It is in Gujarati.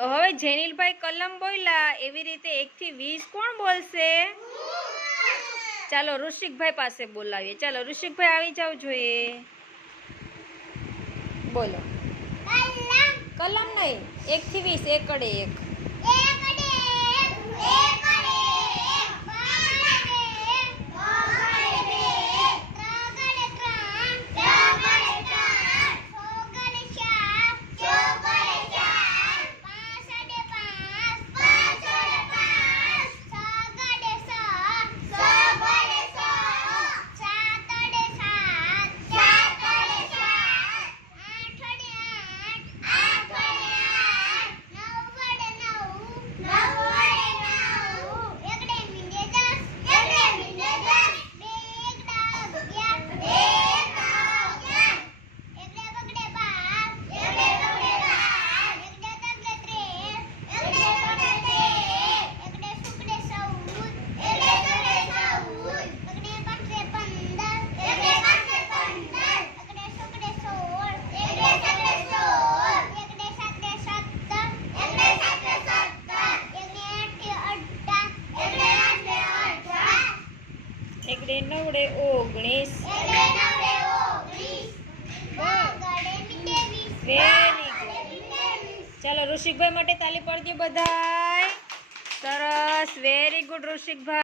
હવે જેનિલભાઈ કલમ બોલ્યા, એવી રીતે એક થી વીસ કોણ બોલશે? ચાલો ઋષિકભાઈ પાસે બોલાવીએ. ચાલો ઋષિકભાઈ આવી જાવ જોઈએ. બોલો. કલમ નહીં એક થી વીસ એકડે એક. એકડે નવડે ઓગણીસ. વેરી ચાલો ઋષિકભાઈ માટે તાલી પડતી બધાય. સરસ. Very good ઋષિકભાઈ.